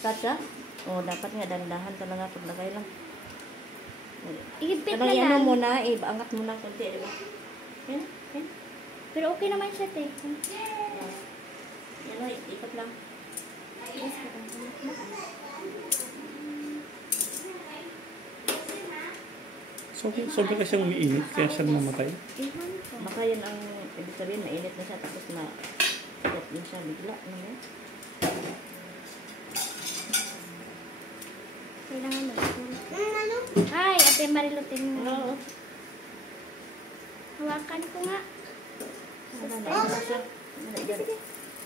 Tatsa? O, dapat nga dandahan talaga pag lagay lang. Ihigpit na Ano lang. muna, angat muna konti, di ba? Yan, yan. Pero okay naman siya, te. Yan o, ikot lang. Yes, Sobra kasi siyang umiinit, kaya siya namamatay. Iwan ko. Baka yan ang, ibig sabihin, mainit na siya, tapos na, ikot din siya, bigla. Ano yan? Kailangan mo. Ay, Ate Marilu, tingnan mo. Hawakan ko nga. Nainit na siya. Sige.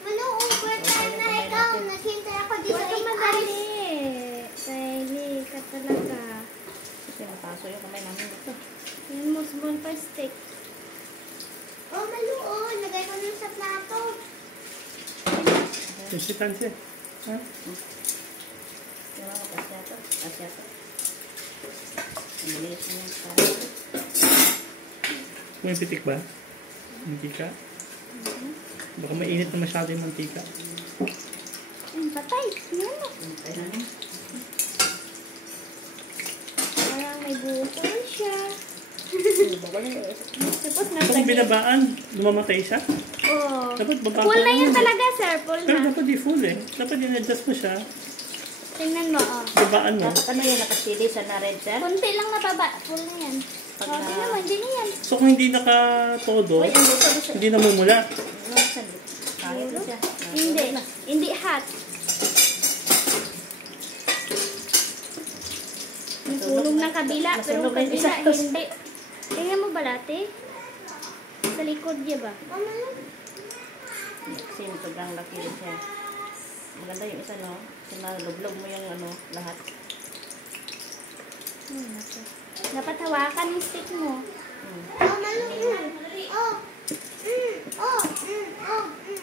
Overtime na ikaw. Naghintay ako dito Huwag sa ka madali. Kylie, ka talaga. Kasi napaso yung kamay namin dito. Yan mo, small pa stick. Oh, maluon. Lagay ko nun sa plato. Konsistansya. Ha? Yung mga pasyato. Pasyato. Ang bilis na yung parang. May pitik ba? Mantika? Baka mainit na masyado yung mantika. Patay. Yan mo. Ay na lang. Parang may bukol siya. Tapos nasa Kung binabaan, lumamatay siya? Oh. Dapat babaan. Full na yan talaga, sir. Full Pero na. dapat di full eh. Dapat in-adjust mo siya. Tingnan mo, oh. Babaan mo. Dapat ano yung nakasili sa na red, sir? Kunti lang nababa. Full na yan. Pag Oh, tingnan mo, hindi na yan. So kung hindi nakatodo, Uy, ang buto siya. hindi namumula. Ano siya? Kahit na siya. Hindi. Hindi hot. Yung tulong ng kabila, pero Nasunog na yung kabila, isa. hindi. Tingnan mo ba, Lati? Sa likod niya ba? Kasi sobrang laki rin siya. Maganda yung isa, no? Kasi nalublog mo yung ano, lahat. Naku. Dapat hawakan yung stick mo. Oh, maluon. Oh.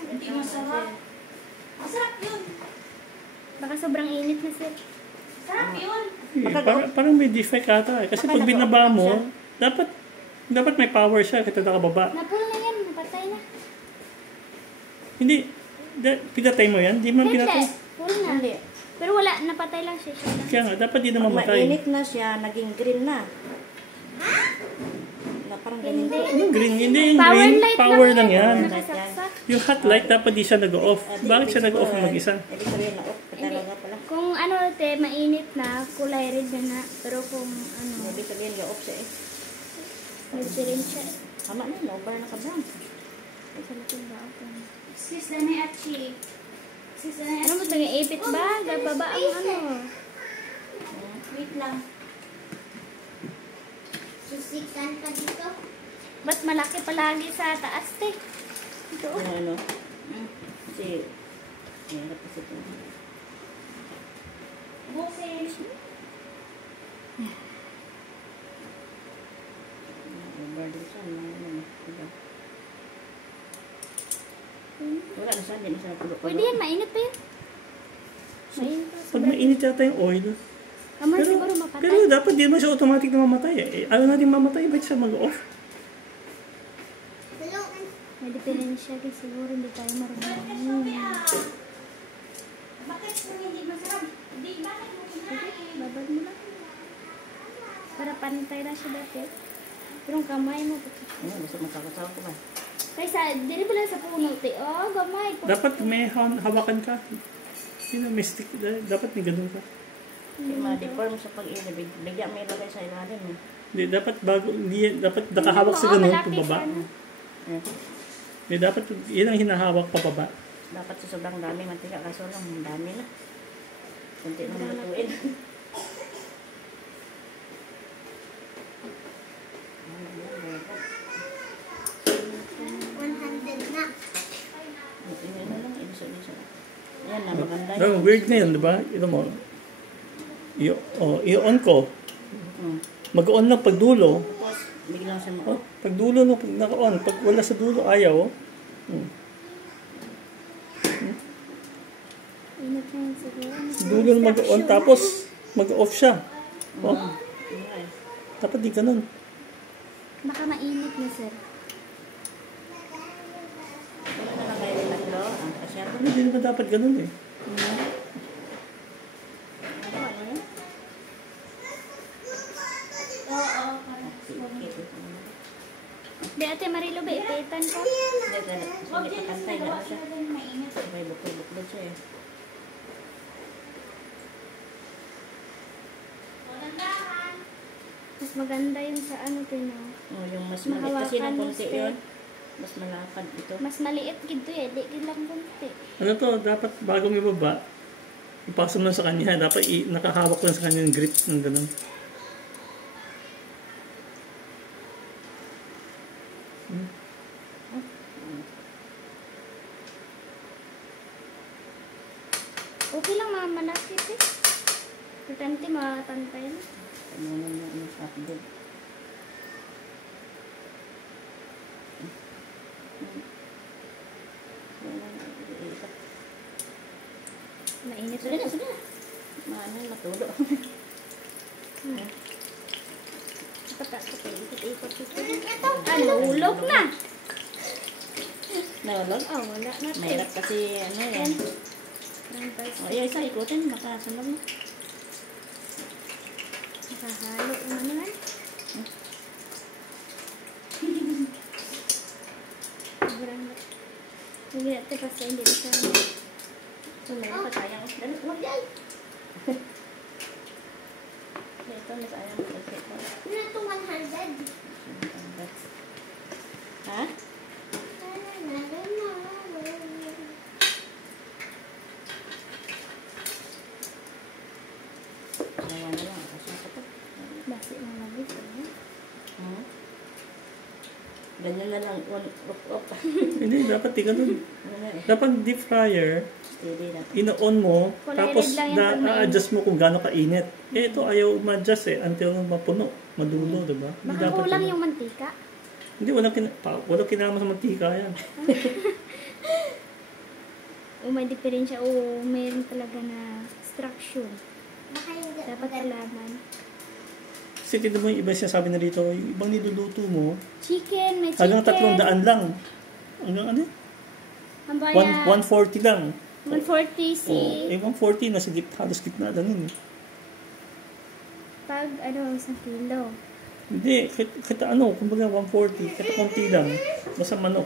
Hindi masarap. Masarap yun. Baka sobrang init na, sir. Sarap yun. Parang may defect ata eh. Kasi pag binaba mo, dapat may power siya kita nakababa. Napul na yan. Napatay na. Hindi. Pinatay mo yan? Hindi mo Hindi. pinatay. Full na. Hindi. Pero wala. Napatay lang siya. Kaya nga, dapat di na Pag mamatay. mainit na siya, naging green na. Na parang ganito. Anong green? Hindi yung Power green. light Power lang yan. yan. Nakasaksak. Yung hot light, dapat di siya nag-off. Bakit siya nag-off ng mag-isa? Ibig sabihin na off ka talaga pala. Kung ano, te, mainit na, kulay red na na. Pero kung ano, Ibig sabihin yung off siya eh. medyo rin siya. Tama na, over na ka-brown. Sa likod ba ako? Sis, dami at chi. Sis, dami Ano mo, taga ipit ba? Gababa ang ano. Wait lang. Susikan ka dito. Ba't malaki palagi sa taas, te? Ito, oh. Ano? Kasi, hirap kasi ito. Bukin. Over din siya. Diba? Wala na siya, hindi na siya pulo-pulo. Pwede yan, mainit pa yan. Mainit pa. Pag mainit yata yung oil. Kamay siguro mapatay. Pero dapat di naman siya automatic na mamatay eh. Ayaw natin mamatay, ba't siya mag-off? Maluon. May diferensya din siguro, hindi tayo marunong. Bakit kung hindi masarap? Hindi, bakit mo kinain? Babad mo lang. Para pantay na siya dati. Pero ang kamay mo, Ano, gusto masakot-sakot ko ba? kaysa, dili pala sa puno, te. Oh, gamay. Dapat may hawakan ka. Yun ang may stick. Dapat may ganun ka. Kasi ma-deform sa pag-inibig. Bigyan may lagay sa ilalim eh. Hindi, dapat bago, hindi, dapat nakahawak sa ganun, pababa. Eh, Hindi, dapat, yun ang hinahawak pababa. dapat sa sobrang dami mantika, kaso lang dami na. Kunti nang lutuin. 100 na. Tingnan na lang, inuso-inuso. Yan na, maganda Pero weird na yun, di ba? Ito mo. I-on ko. Mag-on lang pag dulo. Tapos, biglang siya Oh, pag dulo no, pag naka-on. Pag wala sa dulo, ayaw. Init na yun siguro. Sa dulo na mag-on, tapos mag-off siya. Oh, dapat di ganun. Baka mainit na, sir. Wala na lang kayo ng tatlo. Ang kasyado. Hindi naman dapat ganun eh. Di ate Marilo ba, ipitan ko. Hindi, patantay na siya. May buklod siya eh. Mas maganda yung sa ano tino. Oh, yung mas maliit kasi ng Mahawakan mo, konti Ste. yun. Mas malakad ito. Mas maliit gito eh, di lang kunti. Ano to, dapat bagong ibaba, ipasok mo sa kanya. Dapat nakahawak lang sa kanya yung grip ng ganun. Okay lang mga malakit eh. Importante makatantay na. Ano yung update. Mainit Sige na, ulit. sige na. Maano yung matulo. Ikot-ikot ito. Nahulog na. Nawalog? Oh, wala na. Mahirap kasi ano yan. O, yung isa ikutin, makasunod mo. Nakahalo yung ano yan. Sobrang hindi natin kasi hindi na siya. Sumayon pa sayang. Dali, huwag yan. Ito, nasayang ko kasi ito. Ano ito 100? Ha? Ayaw na lang. Kasi ako to. Basi mo nabis. Hmm? Ganyan na lang. Up. Hindi, dapat di ganun. Ano na eh. Dapat deep fryer, Steady na. ino-on mo, Kulay tapos red lang yung pag mainit. na-adjust mo kung gaano kainit. Eh, ito ayaw ma-adjust eh, until mapuno, madulo, diba? Hindi Baka dapat kulang ganun. yung mantika. Hindi, walang kinama sa mantika yan. O may diferensya o mayroon talaga na instruction. Baka hindi. Dapat alaman. Kasi tignan mo yung iba sinasabi na dito, yung ibang niluluto mo, Chicken, may chicken. hanggang 300 lang. Hanggang ano? Hambaya, 140 lang. 140 si Oh, 140 nasa halos gitna lang yun. pag ano, 1 kilo. Hindi, kita ano, kumbaga 140, kita konti lang. Basta manok.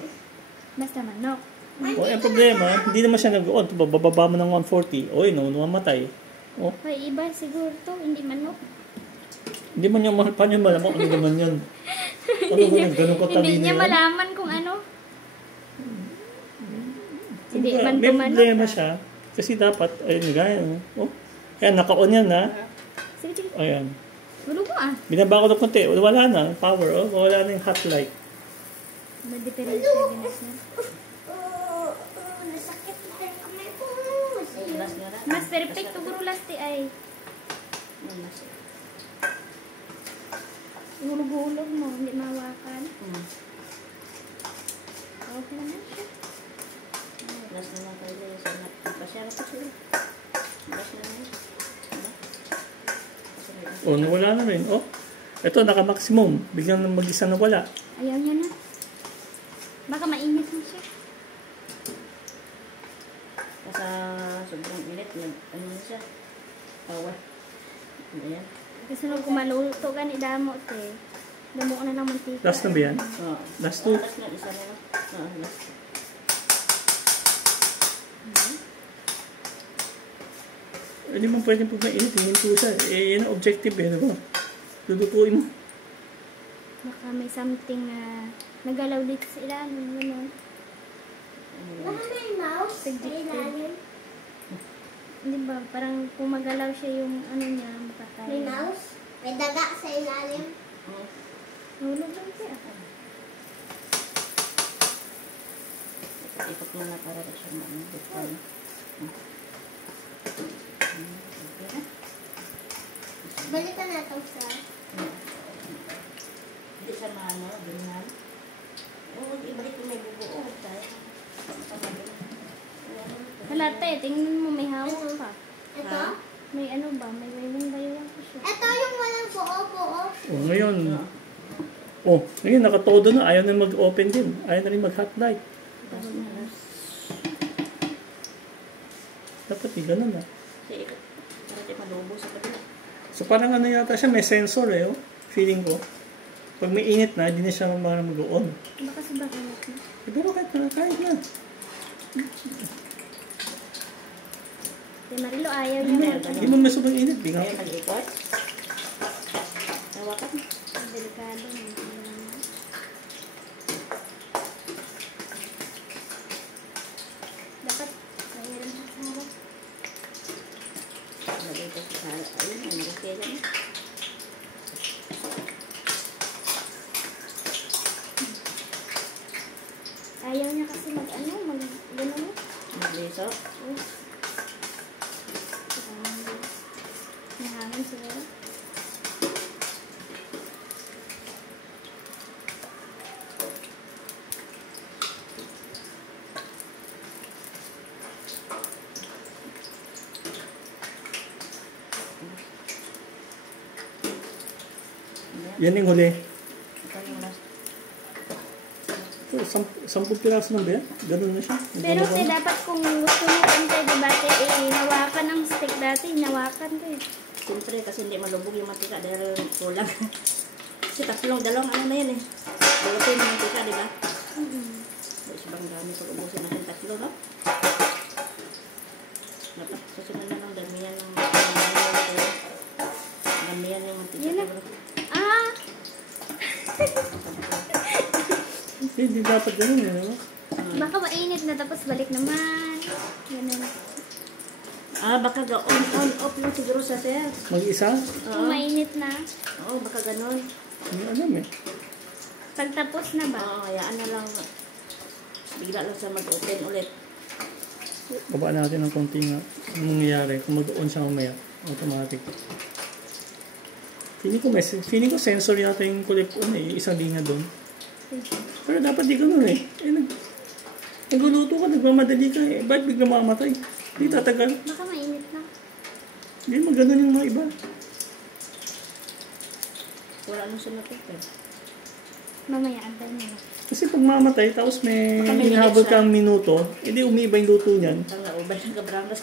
Basta manok. O, yung problema, hindi naman siya nag-on. Bababa mo ng 140. O, yun, mamatay. O, Hoy, iba siguro to, hindi manok. hindi man yung paano yung malamang ano naman yun. Ano ba yun? Ganun ko Hindi niya yun? malaman kung ano. Hindi Kumbaga, man may tumanok. problema siya. Kasi dapat, ayun, gaya. O, kaya naka-on yan na. Sige, sige. Ayan. Gulo mo ah. Binaba ko ng konti. Wala na. Power. O, wala na yung hot light. May diferensya ganas na. Nasakit na yung kamay ko. Last na lang. Mas perfect to guro last ay. Hulog-hulog mo, hindi mawakan. Okay naman siya. Last na lang kayo. Pasyara ko sila. Last na lang. O, nawala na rin. O, ito, naka-maximum. Biglang mag-isa na wala. Ayaw niya na. Baka mainit na siya. Sa sobrang init, ano na siya? Power. Ayan. Kasi nung kumaluto ka ni Damo, te. Damo ko na ng mantika. Last na ba yan? Oo. Last two. Last na, isa na lang. Oo, last. Hindi mo pwede pag mainit. Hihinto siya. Eh, yan ang objective eh. Diba? Dudupuin mo. Baka may something na nagalaw dito sa ilalim. Gano'n. Baka may mouse sa ilalim. Di ba? Parang kung magalaw siya yung ano niya, makatay. May mouse? May daga sa ilalim. Hulog lang siya. Ikot mo na para siya maanibig ko. Okay na. Balikan natin sa... Hindi siya maano, ganyan. Oo, ibalik ko may bubuo. Tayo. Hala, te, tingnan mo, may hawak pa. Ito? May ano ba? May bayong-bayong pa siya. Ito yung walang buo-buo. O, ngayon. O, ngayon, nakatodo na. Ayaw na mag-open din. Ayaw na rin mag-hot light. Dapat ganun na. Kasi ikot. Para di malubo sa kabila. So, parang ano yata siya, may sensor eh. Oh. Feeling ko. Pag may init na, hindi na siya mag-on. Baka sobrang init na. Pero kahit na. Si Marilo ayaw niya na. Hindi mo may sobrang init. Di nga. Ayaw nag-ikot. Hawakan mo. Delikado na. Dapat mayroon sa harap. Lagay ko sa harap. Ayun, malaki lang. Ayaw niya kasi gano'n. Magliso. May hangin siguro. Yan yung huli. Ito yung last. So, 10 piraso lang ba yan? Ganun na siya. Pero te, dapat kung gusto mo pantay, diba te, hinawakan ang stick dati, hinawakan ko eh. Siyempre, kasi hindi malubog yung mantika dahil kulang. Kasi dalawang ano na yan eh. Pulutin yung mantika, di ba? Sobrang dami pag ubusin natin tatlo, no? Dapat susunod na lang damihan ng damihan yung mantika. Yun na. Ah! Hindi dapat ganun yun, ano? Baka mainit na tapos balik naman. Ganun. Baka on, off lang siguro sa sir. Mag-isa? Kung mainit na, Oo, baka ganun. Hindi alam eh. pagtapos na ba? Oo, hayaan na lang. Bigla lang sa mag-open ulit. Baba natin ng konti nga. Anong nangyayari? Kung mag-on siya mamaya, automatic. Feeling ko sensor yata yung kulip on eh. Yung isang linya doon. Pero dapat di ganun eh. Nagluluto ka, nagmamadali ka eh. Ba't bigla mamamatay? Hindi tatagal. Baka mainit na. Hindi maganon yung mga iba. Wala nang sunod eh. Mamaya, antay mo na. Kasi pag mamatay, tapos may Baka may hinahabol minutes na. kang minuto, hindi umiiba yung luto niyan. Ang naubay ng kabrangas.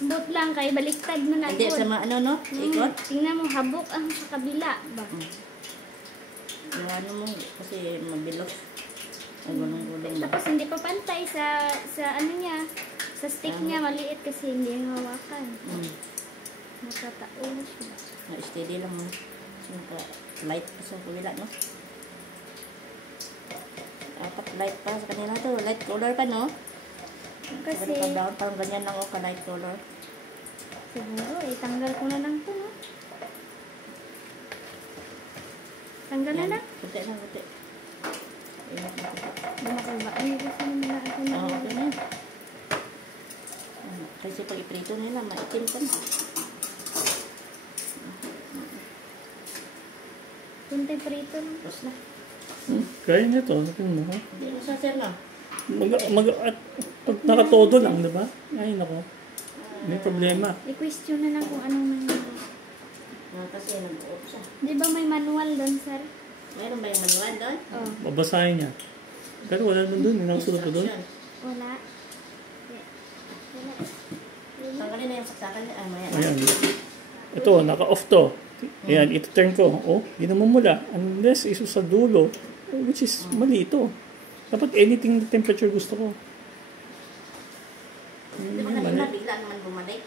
Bot lang kay baliktad mo na. Hindi, sa mga ano, no? Ikot. Tingnan mo, habok ang sa kabila. Ba? Yung ano mo, kasi mabilog. Ang gulong-gulong ba? Tapos hindi pa pantay sa ano niya. Sa stick niya, maliit kasi hindi yung hawakan. Nakataon siya. Na-steady lang mo. Light pa sa kabila, no? Dapat light pa sa kanila to. Light color pa, no? Kasi, Brown, parang ganyan lang ako ka-light color. siguro, tanggal ko na lang to, no? Tanggal na lang. Kunti lang, kunti. Ingat na ako. Bumakal Ay, gusto mo na ako na. Oo, okay na. Kasi pag iprito nila, maitim pa na. Kunti prito lang. Tapos na. Kaya niya to. Tingnan mo, ha? Hindi mo sa sir na. Pag nakatodo lang, di ba? Ay, nako. May problema. I-question na lang kung anong nangyari. Kasi nag-off siya. Di ba may manual doon, sir? Mayroon ba yung manual doon? Oh, Babasahin niya. Pero wala naman doon. Nakasulot ko doon. Instructions. wala. Wala. Tanggalin na yung saksakan niya. Maya. Ayan. Ito, naka-off to. Ayan, ito-turn ko. Oh, di naman mula. Unless iso sa dulo. Which is mali ito. Dapat anything temperature gusto ko. Di ba kanina bigla naman bumalik?